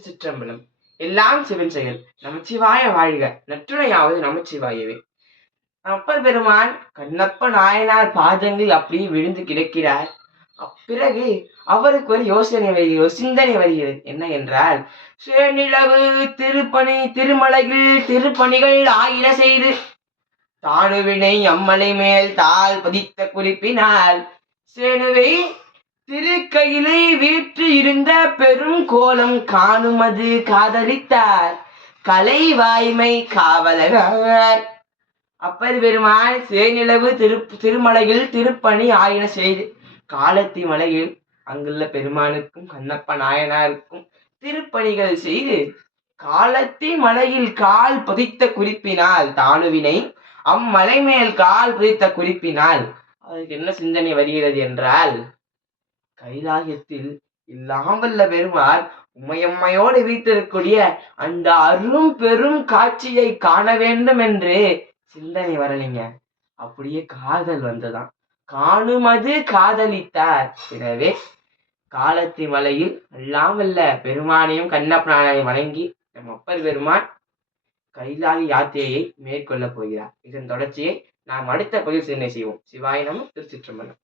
சிற்றம்பலம். எல்லாம் சிவன் செயல். நமச்சிவாய வாழ்க. நற்றுணையாவது நமச்சிவாயவே. அப்பர் பெருமான் கண்ணப்ப நாயனார் பாதங்கள் அப்படியே விழுந்து கிடக்கிறார். பிறகு அவருக்கு ஒரு சிந்தனை வருகிறது. என்ன என்றால், சேநிலவு திருமலையில் திருப்பணிகள் ஆயிர செய்து தானுவினை அம்மலை மேல் தாள் பதித்த குறிப்பினால் சேனுவை திருக்கையிலை வீற்று இருந்த பெரும் கோலம் காணுமது காதலித்தார் கலை வாய்மை காவலர். அப்பர் பெருமான் சேநிலவு திருமலையில் திருப்பணி ஆயின செய்து காலத்தி மலையில் அங்குள்ள பெருமானுக்கும் கண்ணப்ப நாயனாருக்கும் திருப்பணிகள் செய்து காலத்தி மலையில் கால் பதித்த குறிப்பினால் தானுவினை அம்மலை மேல் கால் பதித்த குறிப்பினால் அதுக்கு என்ன சிந்தனை வருகிறது என்றால், கைலாயத்தில் எல்லாம் வல்ல பெருமாள் உமையம்மையோடு வீட்டிருக்கூடிய அந்த அரும் பெரும் காட்சியை காண வேண்டும் என்று சிந்தனை வரலைங்க. அப்படியே காதல் வந்ததான். காணுமது காதலித்தார். எனவே காலத்தி மலையில் எல்லாம் வல்ல பெருமானையும் கண்ணப்பனாரையும் வணங்கி நம் அப்பர் பெருமான் கைலாய யாத்திரையை மேற்கொள்ள போகிறார். இதன் தொடர்ச்சியை நாம் அடுத்த பதிவு செய்வோம். சிவாய நம. திருச்சிற்றம்பலம்.